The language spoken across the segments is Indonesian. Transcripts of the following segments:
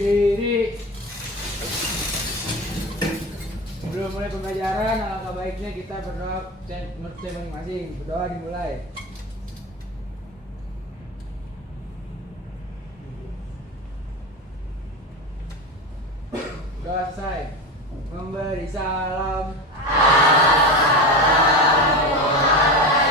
Berdiri. Sebelum mulai pembelajaran, alangkah baiknya kita berdoa masing-masing. Berdoa dimulai. Doa selesai. Memberi salam.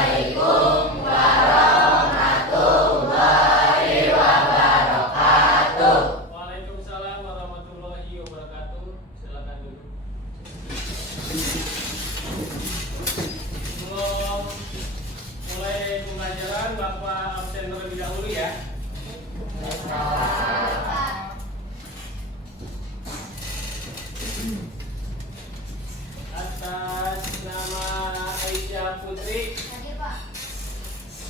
Assalamualaikum warahmatullahi wabarakatuh. Waalaikumsalam warahmatullahi wabarakatuh. Silakan duduk. Sebelum mulai pembelajaran, Bapak absen terlebih dahulu ya. Atas nama Aisyah Putri, Hadir, Pak.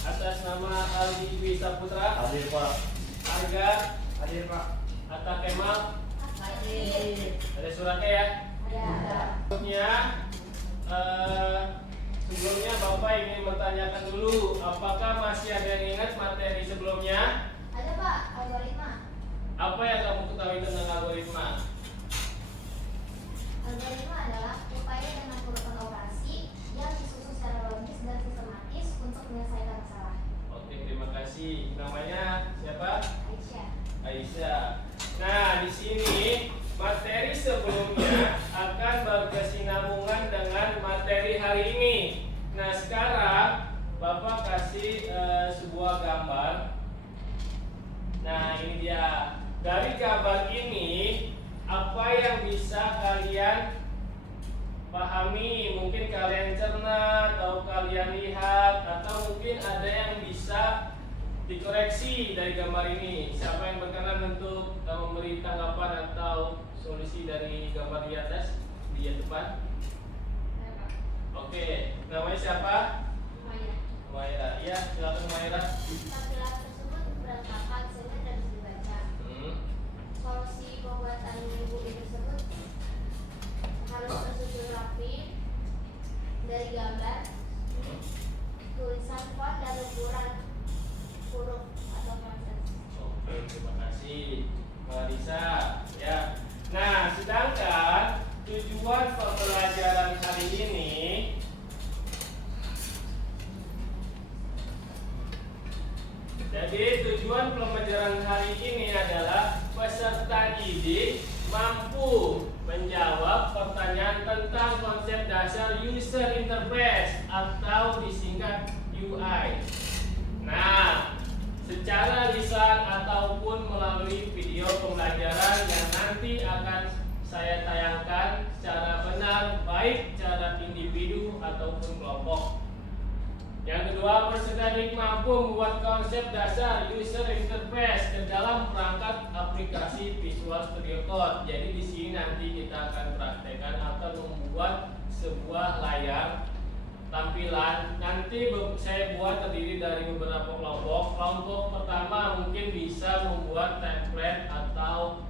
atas nama Aldi Dwi Saputra, Hadir Pak. Arga, Hadir Pak. Atta Kemal, Hadir. ada suratnya ya. Ada. Sebelumnya Bapak ingin bertanyakan dulu, apakah masih ada yang ingat materi sebelumnya? Ada, Pak. Algoritma. Apa yang kamu ketahui tentang algoritma? Algoritma adalah upaya dengan urutan operasi yang disusun secara logis dan sistematis untuk menyelesaikan masalah. Oke, terima kasih. Namanya siapa? Aisyah. Aisyah. Nah, di sini materi sebelumnya akan berkesinambungan dengan materi hari ini. Nah, sekarang Bapak kasih sebuah gambar. Nah, ini dia. Dari gambar ini, apa yang bisa kalian pahami? Mungkin kalian cerna atau kalian lihat, atau mungkin ada yang bisa dikoreksi dari gambar ini. Siapa yang berkenan untuk memberi tanggapan atau solusi dari gambar di atas, di depan? Ada, Pak. Oke, namanya siapa? Maya. Maira. Ya, silakan Maira. Tampilan tersebut berantakan sehingga tidak bisa dibaca. Solusi pembuatan buku tersebut harus tersusun rapi dari gambar, tulisan font dan ukuran huruf atau font. Oke, terima kasih Marisa. Ya. Nah, sedangkan tujuan pembelajaran hari ini tujuan pembelajaran hari ini adalah peserta didik mampu menjawab pertanyaan tentang konsep dasar user interface atau disingkat UI. Nah, secara lisan ataupun melalui video pembelajaran yang nanti akan saya tayangkan secara benar, baik secara individu ataupun kelompok. Yang kedua, peserta didik mampu membuat konsep dasar user interface ke dalam perangkat aplikasi Visual Studio Code. Jadi di sini nanti kita akan praktekkan atau membuat sebuah layar tampilan. Nanti saya buat terdiri dari beberapa kelompok. Kelompok pertama mungkin bisa membuat template atau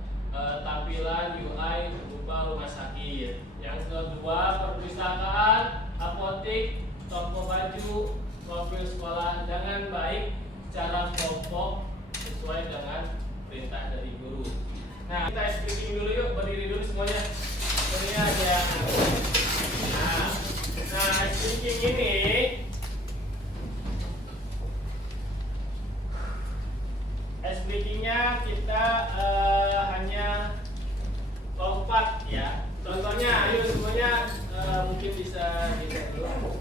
tampilan UI berupa rumah sakit. Yang kedua, perpustakaan, apotik, toko baju, profil sekolah dengan baik secara kelompok sesuai dengan perintah dari guru. Nah, kita speaking dulu yuk, berdiri dulu semuanya. Ini aja. Nah, speaking ini speakingnya kita hanya lompat ya. Contohnya, ayo semuanya mungkin bisa dilihat dulu.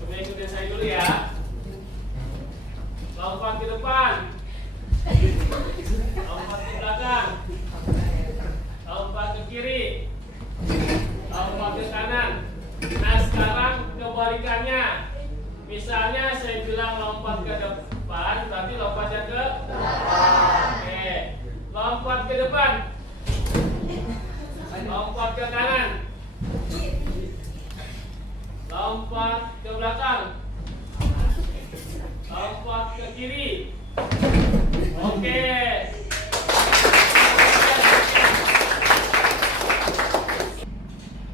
Coba ikutin saya dulu ya. Lompat ke depan, lompat ke belakang, lompat ke kiri, lompat ke kanan. Nah, sekarang kebalikannya. Misalnya saya bilang lompat ke depan, berarti lompatnya ke belakang. Oke, lompat ke depan, lompat ke kanan, lompat ke belakang, lompat ke kiri. Oke.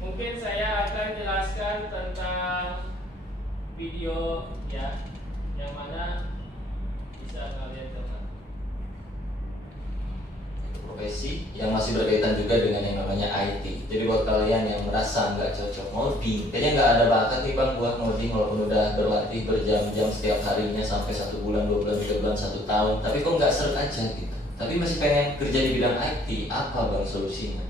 Mungkin saya akan jelaskan tentang video ya, yang mana bisa kalian cerna. profesi yang masih berkaitan juga dengan yang namanya IT. Jadi buat kalian yang merasa nggak cocok ngoding, kayaknya nggak ada bakat nih bang buat ngoding walaupun udah berlatih berjam-jam setiap harinya sampai 1 bulan, 2 bulan, 3 bulan, 1 tahun, tapi kok nggak seret aja gitu. Tapi masih pengen kerja di bidang IT, apa bang solusinya?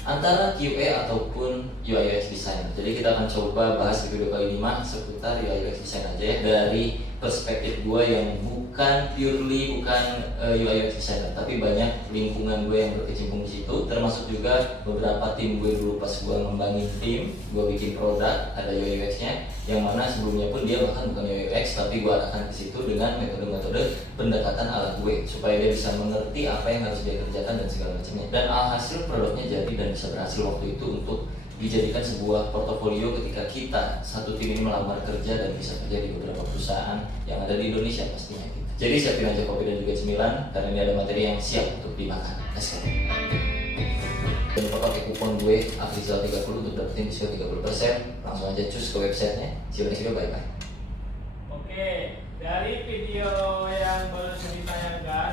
Antara QA ataupun UI UX design. Jadi kita akan coba bahas di video kali ini mah seputar UI UX design aja ya, dari perspektif gue yang bukan UI UX designer, tapi banyak lingkungan gue yang berkecimpung di situ, termasuk juga beberapa tim gue dulu pas gue ngembangin tim, gue bikin produk ada UI UX-nya, yang mana sebelumnya pun dia bahkan bukan UI UX, tapi gue arahkan ke situ dengan metode-metode pendekatan ala gue supaya dia bisa mengerti apa yang harus dia kerjakan dan segala macamnya. Dan alhasil produknya jadi dan bisa berhasil waktu itu untuk dijadikan sebuah portofolio ketika kita satu tim ini melamar kerja dan bisa kerja di beberapa perusahaan yang ada di Indonesia pastinya gitu. Jadi siapin aja kopi dan juga cemilan karena ini ada materi yang siap untuk dimakan. Let's go. Jangan lupa pakai kupon gue Afrizal30 untuk dapetin diskon 30%. Langsung aja cus ke websitenya. See you next video, bye bye. Oke, dari video yang baru saja ditayangkan,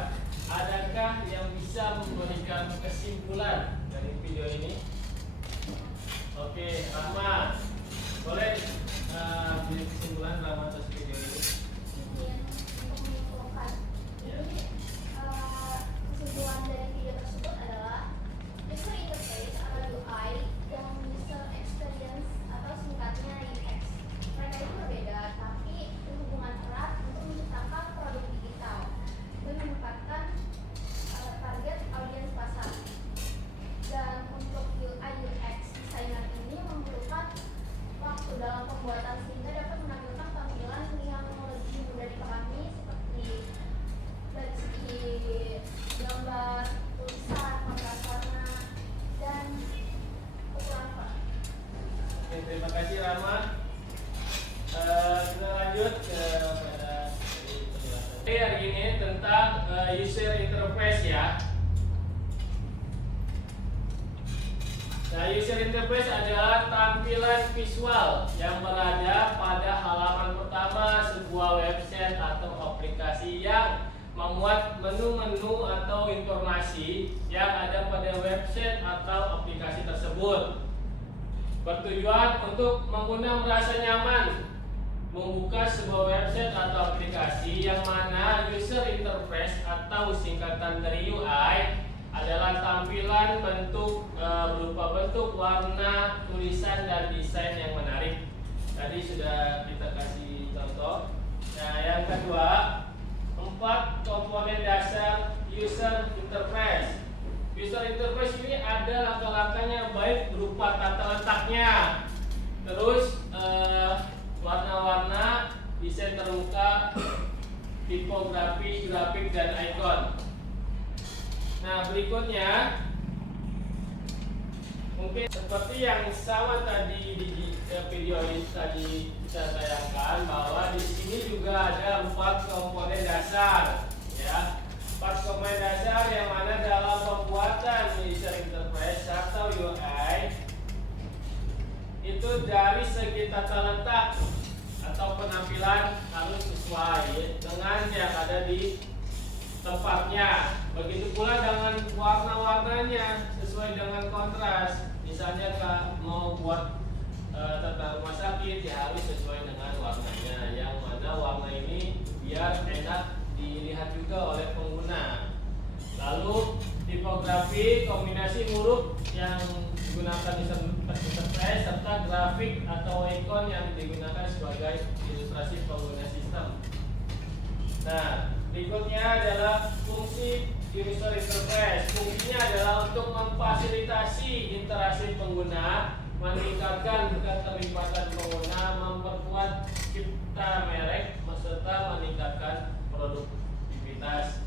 adakah yang bisa memberikan kesimpulan dari video ini? Oke, Rahma, boleh beri kesimpulan Rahma atas video ini? Untuk menyimpulkan, jadi kesimpulan dari video tersebut adalah user interface atau UI dan user experience atau singkatnya UX. Mereka itu berbeda, tapi berhubungan erat untuk menciptakan produk digital dan menempatkan target audiens pasar. Dan untuk UI UX designer ini memerlukan waktu dalam pembuatan sehingga dapat menampilkan tampilan yang lebih mudah dipahami seperti dari segi gambar, tulisan, kontras warna, dan ukuran font. Oke, terima kasih Rahma. Kita lanjut ke pada penjelasan. Hari ini tentang user interface ya. Nah, user interface adalah tampilan visual yang berada pada halaman pertama sebuah website atau aplikasi yang memuat menu-menu atau informasi yang ada pada website atau aplikasi tersebut. Bertujuan untuk pengguna merasa nyaman membuka sebuah website atau aplikasi yang mana user interface atau singkatan dari UI adalah tampilan bentuk berupa bentuk, warna, tulisan, dan desain yang menarik. Tadi sudah kita kasih contoh. Nah, yang kedua, 4 komponen dasar user interface. User interface ini ada langkah-langkahnya, baik berupa tata letaknya, terus warna-warna, desain termuka, tipografi, grafik, dan icon. Nah, berikutnya mungkin seperti yang sama tadi di video ini tadi kita tayangkan, bahwa di sini juga ada 4 komponen dasar ya. 4 komponen dasar yang mana dalam pembuatan user interface atau UI itu dari segi tata letak atau penampilan harus sesuai dengan yang ada di tempatnya. Begitu pula dengan warna-warnanya sesuai dengan kontras. Misalnya mau buat tentang rumah sakit ya harus sesuai dengan warnanya, yang mana warna ini biar enak dilihat juga oleh pengguna. Lalu tipografi, kombinasi huruf yang digunakan di interface serta grafik atau icon yang digunakan sebagai ilustrasi pengguna sistem. Nah, berikutnya adalah fungsi user interface. Fungsinya adalah untuk memfasilitasi interaksi pengguna, meningkatkan keterlibatan pengguna, memperkuat cipta merek, serta meningkatkan produktivitas.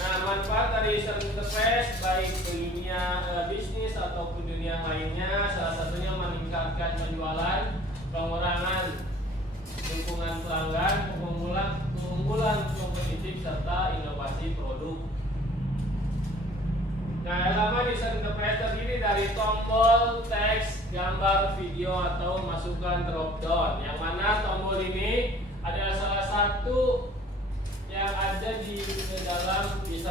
Nah, manfaat dari user interface baik di dunia bisnis ataupun dunia lainnya, salah satunya meningkatkan penjualan, pengurangan lingkungan pelanggan, keunggulan kompetitif, serta inovasi produk. Nah, elemen user interface terdiri dari tombol, teks, gambar, video, atau masukan drop down, yang mana tombol ini adalah salah satu yang ada di dalam user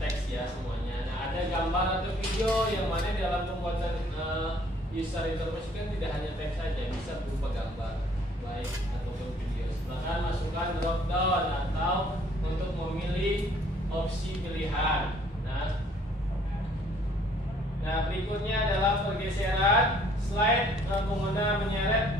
teks ya semuanya. Nah, ada gambar atau video yang mana dalam pembuatan user interface kan tidak hanya teks saja, bisa berupa gambar baik ataupun video. Bahkan masukkan drop down atau untuk memilih opsi pilihan. Nah, berikutnya adalah pergeseran slide. Pengguna menyeret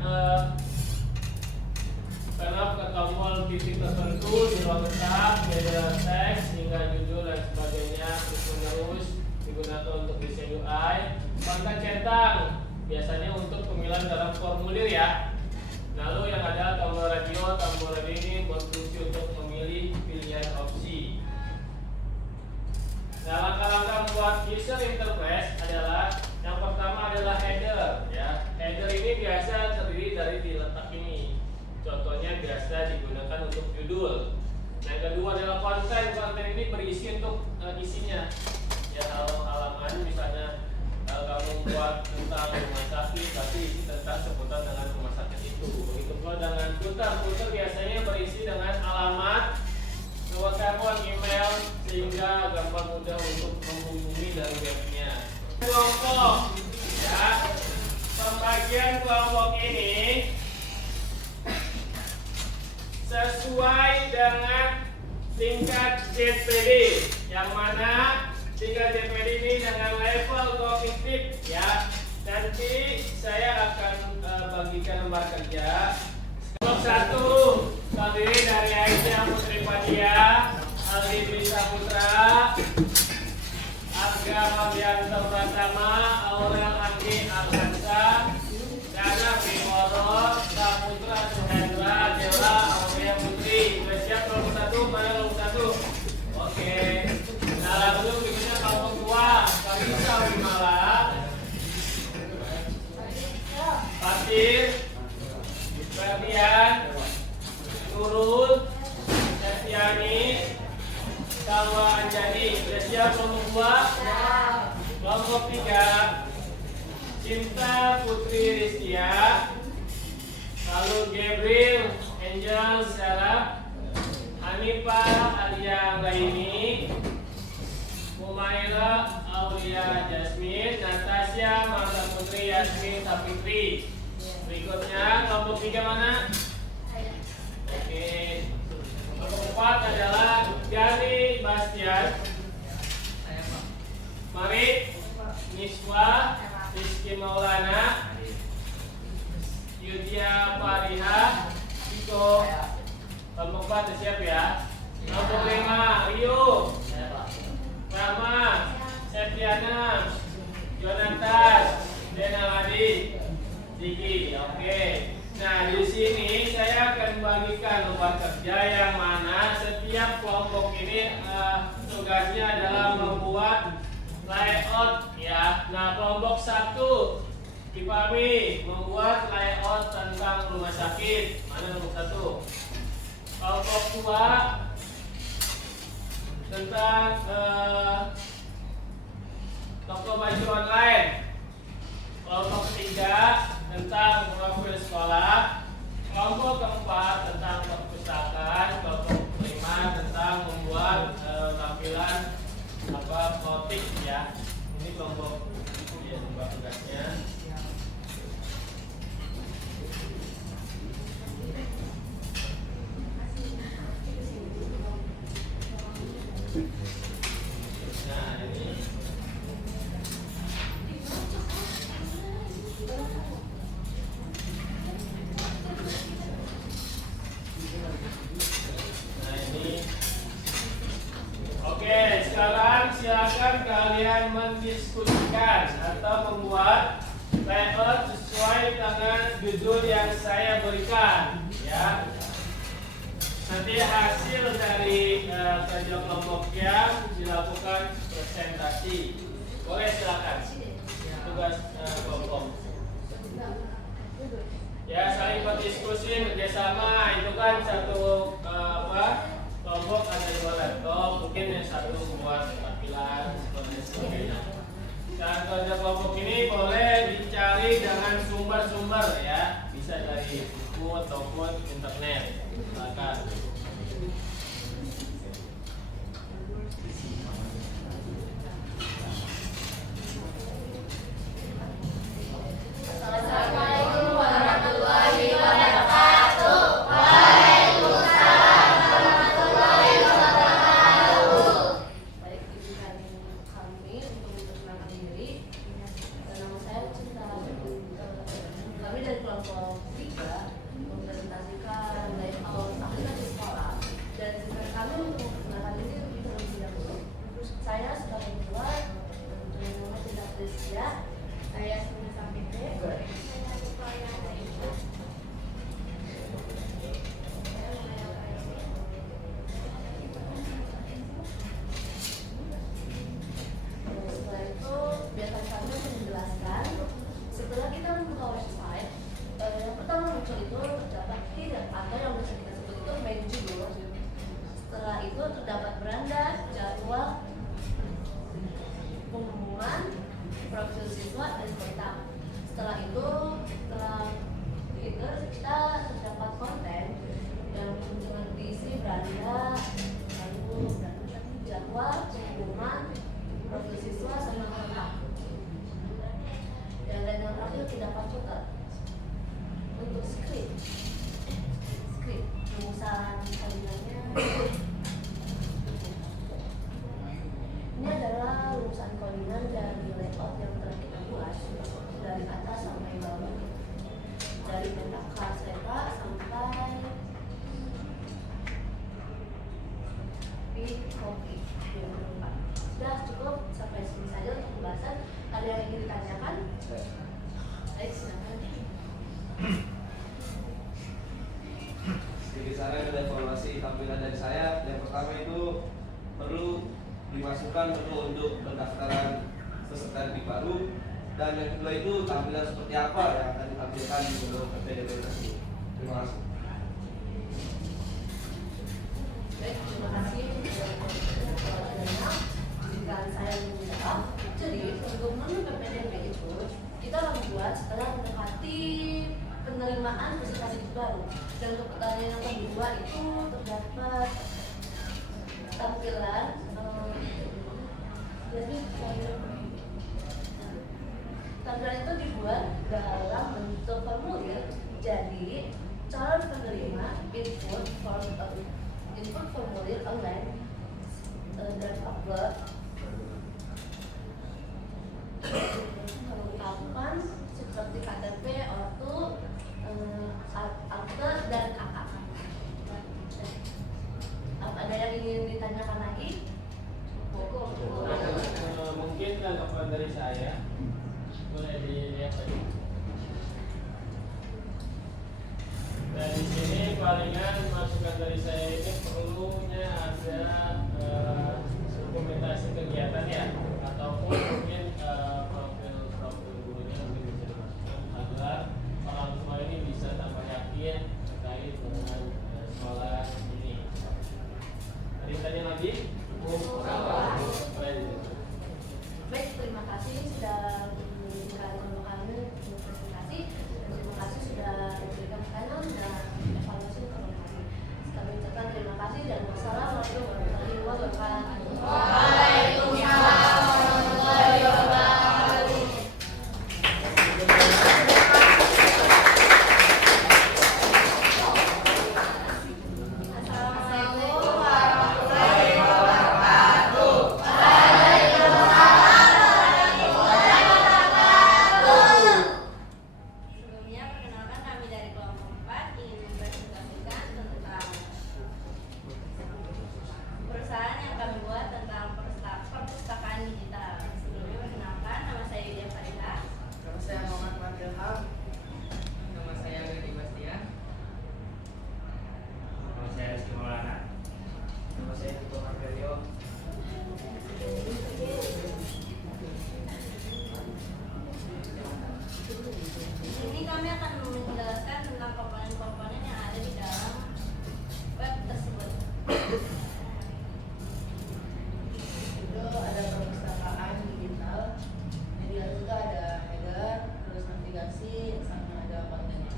penop ke tombol titik tertentu di ruang letak, media teks hingga judul dan sebagainya terus menerus digunakan untuk desain UI. Konten centang biasanya untuk pemilihan dalam formulir ya. Lalu yang ada tombol radio ini berfungsi untuk memilih pilihan opsi. Nah, langkah-langkah membuat user interface adalah yang pertama adalah header ya. Header ini biasa terdiri dari di letak ini. Contohnya biasa digunakan untuk judul. Nah, yang kedua adalah konten. Konten ini berisi untuk isinya. Ya, halaman misalnya kamu buat tentang rumah sakit, berarti isi tentang seputar dengan rumah sakit itu. Begitu pula dengan footer. Footer biasanya berisi dengan alamat, nomor telepon, email, sehingga gampang mudah untuk menghubungi dari webnya. Kelompok, ya, pembagian kelompok ini sesuai dengan tingkat ZPD, yang mana tingkat ZPD ini dengan level kognitif ya. Nanti saya akan bagikan lembar kerja. Kelompok 1 terdiri dari Aisyah Putri Fadia, Aldi Bisa Putra, Arga Mardianto Pratama, Aurel Andi Alkansa, Dana Bimoro, Saputra Suhendra, Dela Aurea Putri. Sudah siap kelompok 1? Mana kelompok 1? Oke. Nah, lalu berikutnya kelompok 2. Karisa Wimala, Fatir, Ferdian, Nurul, Setiani, Salwa Anjani. Sudah siap kelompok 2? Kelompok 3. Cinta Putri Ristia, lalu Gabriel, Angel, Sarah, Hanifah, Alia Anggaini, Mumaira, Aulia Jasmine, Natasha, Marta Putri, Yasmin, Sapitri. Berikutnya kelompok 3 mana? Oke. Kelompok 4 adalah Gani Bastian, Mari, Niswa, Rizky Maulana, Yudhya Pariha, Iko. Kelompok 4 siap ya. Kelompok 5 Rio, Rama, Septiana, Jonathan, Dena Adi, Diki. Oke. Nah, di sini saya akan bagikan lembar kerja yang mana setiap kelompok ini tugasnya adalah membuat layout ya. Nah, kelompok 1 dipahami membuat layout tentang rumah sakit. Mana kelompok 1? Kelompok 2 tentang toko baju online. Kelompok 3 tentang profil sekolah. Kelompok 4 tentang perpustakaan. Kelompok 5 tentang membuat tampilan fotik ya. Ini kelompok ya, lembar tugasnya. Nah, ini oke, sekarang silakan kalian mendiskusikan atau membuat layout sesuai dengan judul yang saya berikan ya. Nanti hasil dari kerja kelompoknya dilakukan presentasi. Boleh silakan. Tugas kelompok. Ya, saling berdiskusi bekerjasama. Itu kan satu kelompok ada 2 laptop, mungkin yang satu buat tampilan sebagainya. Dan kerja kelompok ini boleh dicari dengan sumber-sumber ya, bisa dari buku ataupun internet. Silakan. video berdepan. Sudah cukup sampai sini saja untuk pembahasan. Ada yang ingin ditanyakan? Baik, silakan. Jadi saran dan evaluasi tampilan dari saya, yang pertama itu perlu dimasukkan perlu untuk pendaftaran peserta didik baru, dan yang kedua itu tampilan seperti apa yang akan ditampilkan di bentuk PPDB tersebut. Terima kasih. Baik, terima kasih. Jika saya menjawab, jadi untuk menu PPDB itu kita membuat setelah mendekati penerimaan peserta didik baru. Dan untuk pertanyaan yang kedua itu terdapat tampilan jadi tampilan itu dibuat dalam bentuk formulir. Jadi calon penerima input formulir online dan upload kelengkapan seperti KTP, ortu, akte dan kakak. Ada yang ingin ditanyakan lagi? Mungkin tanggapan dari saya boleh dilihat tadi. Dari sini palingan masukan dari saya ini perlunya ada dokumentasi kegiatan ya, ataupun mungkin profil gurunya mungkin bisa dimasukkan agar orang tua ini bisa tambah yakin terkait dengan sekolah ini. Ada yang tanya lagi? Baik, terima kasih sudah memberikan kami presentasi, dan terima kasih sudah memberikan panel dan evaluasi untuk kami. Kami ucapkan terima kasih dan wassalamualaikum warahmatullahi wabarakatuh. Waalaikumsalam warahmatullahi wabarakatuh. Sebelumnya, perkenalkan kami dari kelompok 4 ingin mempresentasikan tentang perusahaan yang kami buat tentang perpustakaan digital. Sebelumnya, perkenalkan nama saya Yulia Farida. Nama saya Muhammad Fadilham. Nama saya Gani Bastian. Nama saya Rizky Maulana. Nama saya Tito Margario. Di sini kami akan menjelaskan tentang komponen-komponen yang ada di dalam web tersebut. Itu ada perpustakaan digital, jadi itu ada header, terus navigasi, sama ada kontennya.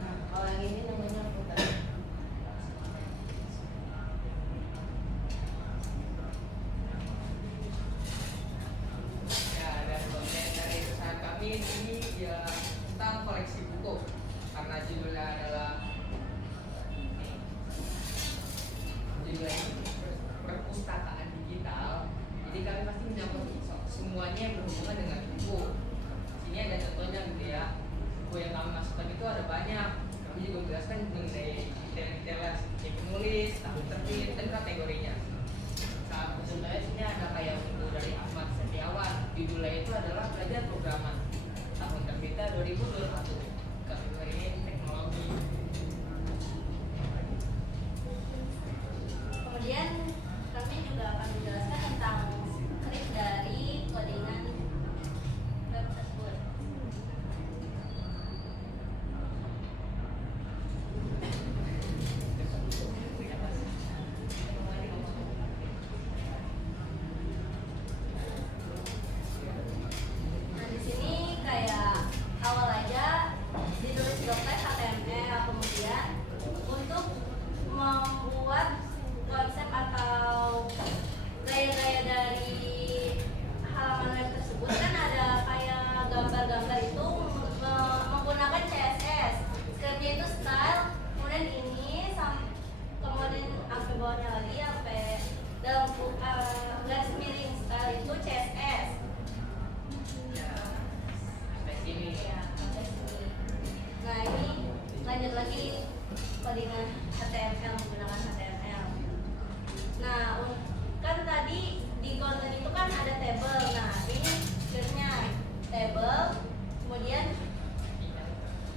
Nah, kalau yang ini namanya footer. Ya, dan konten dari perusahaan kami ini ya tentang koleksi buku, karena judulnya adalah perpustakaan digital. Jadi kami pasti menyangkut semuanya yang berhubungan dengan buku. Sini ada contohnya gitu ya. Buku yang kami masukkan itu ada banyak. Kami juga menjelaskan mengenai detail-detail seperti penulis, tahun terbit, dan kategorinya. Nah, contohnya sini ada kayak buku dari Ahmad Setiawan. Judulnya itu adalah Belajar Programan. Tahun terbitnya 2021. Kategori teknologi. Kemudian kami juga akan menjelaskan tentang script dari codingan web tersebut. Nah, di sini kayak awal aja ditulis docs HTML, kemudian untuk membuat konsep atau codingan HTML, menggunakan HTML. Nah, kan tadi di konten itu kan ada table. Nah, ini scriptnya table, kemudian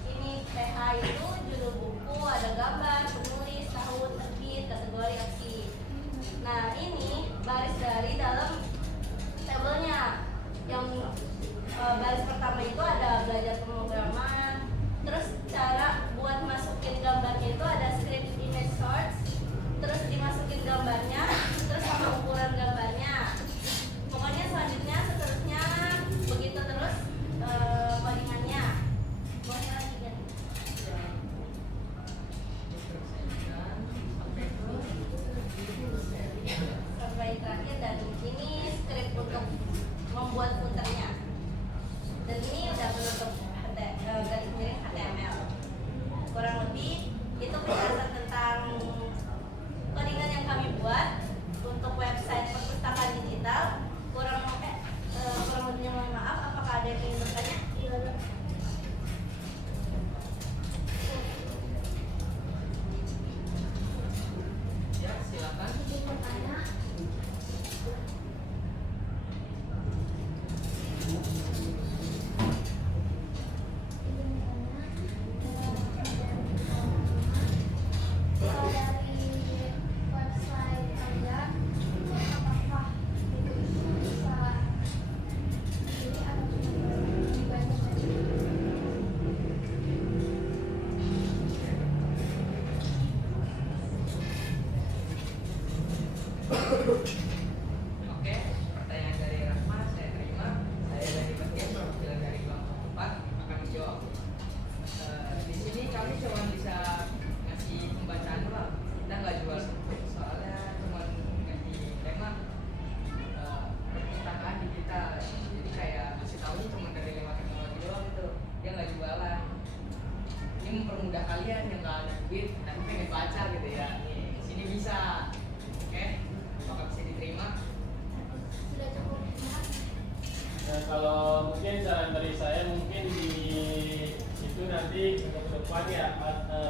ini PH itu judul buku, ada gambar, penulis, tahun, terbit, kategori, aksi. Nah, ini baris dari dalam tabelnya. Yang baris pertama itu ada belajar pemrograman. Terus cara buat masukin gambarnya itu ada script image source. Terus dimasukin gambarnya, terus sama ukuran gambarnya. Pokoknya selanjutnya seterusnya begitu terus codingannya. Boleh lagi kan? Sampai terakhir, dan ini script untuk membuat footernya. Dan ini udah menutup garis miring HTML. Kurang lebih itu penjelasan tentang codingan yang kami buat untuk website perpustakaan digital. Kurang lebihnya mohon maaf. Apakah ada yang ingin bertanya? Ya, silakan. Kalau dari website kalian, apakah itu bisa jadi atau cuma dibaca saja? Oke, pertanyaan dari Rahma saya terima. Saya dari bagian perwakilan dari kelompok 4 akan menjawab. Di sini kami cuma bisa ngasih pembacaan doang. Kita nggak jual buku, soalnya cuma ngasih tema perpustakaan digital. Jadi kayak kasih tahunya cuma dari 5 teknologi doang tuh. Dia nggak jualan. Ini mempermudah kalian yang nggak ada duit tapi pengen baca gitu ya. Nih, di sini bisa. Oke, apakah bisa diterima? Sudah cukup. Nah, kalau mungkin saran dari saya mungkin di itu nanti untuk depan ya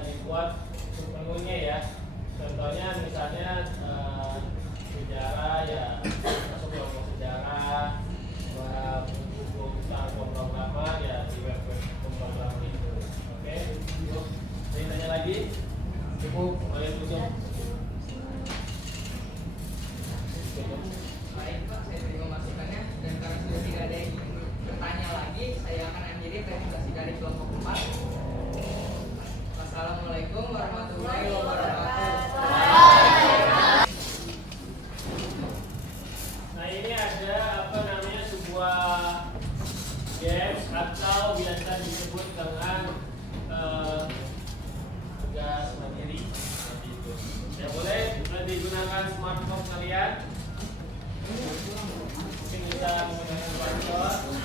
dibuat menunya ya. Contohnya misalnya sejarah ya, masuk kelompok sejarah, buku tentang pemrograman ya di web pemrograman itu. Oke, cukup. Jadi tanya lagi? Cukup. Boleh tutup. Baik Pak, saya terima masukannya, dan karena sudah tidak ada yang ingin bertanya lagi, saya akan akhiri presentasi dari kelompok 4. Wassalamualaikum warahmatullahi wabarakatuh. Nah, ini ada apa namanya sebuah games atau biasa disebut dengan tugas mandiri seperti itu. Ya, boleh digunakan smartphone kalian. Mungkin bisa menggunakan smartphone.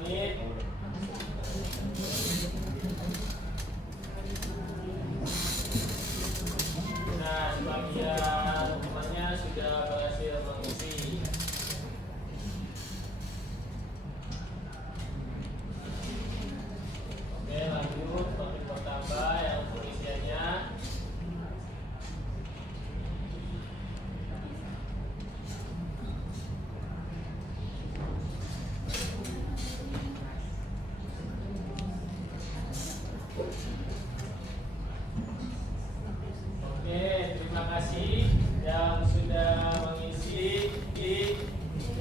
menit. Nah, sebagian temannya sudah berhasil mengisi. Oke, lanjut makin bertambah yang pengisiannya. Oke, terima kasih yang sudah mengisi.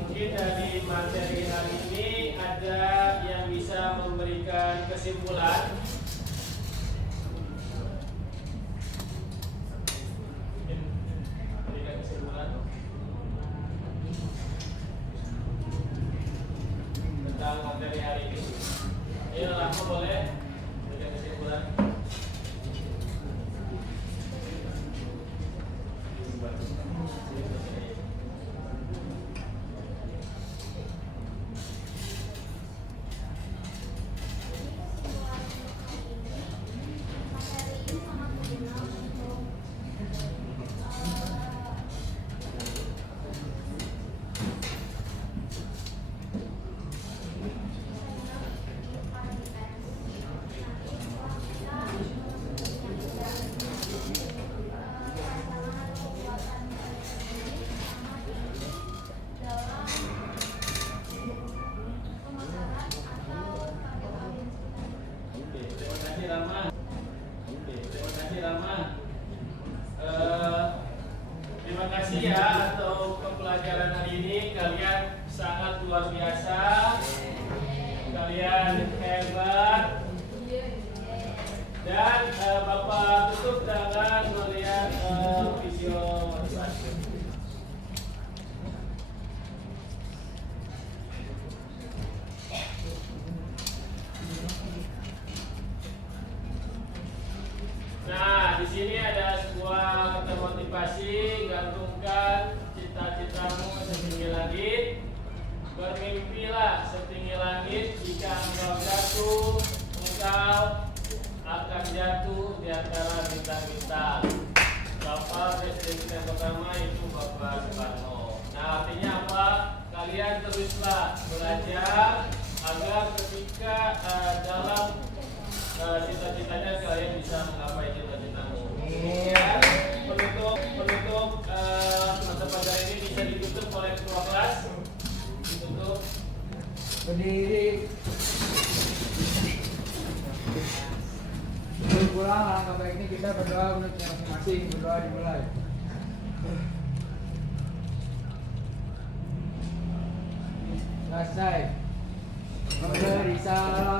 Mungkin dari materi hari ini ada yang bisa memberikan kesimpulan. Mungkin memberikan kesimpulan tentang materi hari ini. Ayo, Rahma boleh berikan kesimpulan. Terima kasih Rama. Terima kasih Rama. Terima kasih ya untuk pembelajaran hari ini. Kalian sangat luar biasa. Kalian hebat. Dan Bapak tutup dengan melihat video motivasi. Nah, di sini ada sebuah kata motivasi, gantungkan cita-citamu setinggi langit. Bermimpilah setinggi langit, jika engkau jatuh, engkau akan jatuh di antara bintang-bintang. Bapak Presiden kita yang pertama itu Bapak Soekarno. Nah, artinya apa? Kalian teruslah belajar agar ketika dalam cita-citanya kalian bisa menggapai cita-citamu. Kemudian penutup mata pelajaran ini bisa ditutup oleh ketua kelas. Ditutup. Berdiri. Sebelum pulang, alangkah baiknya kita berdoa untuk masing-masing. Berdoa dimulai. Selesai. Memberi salam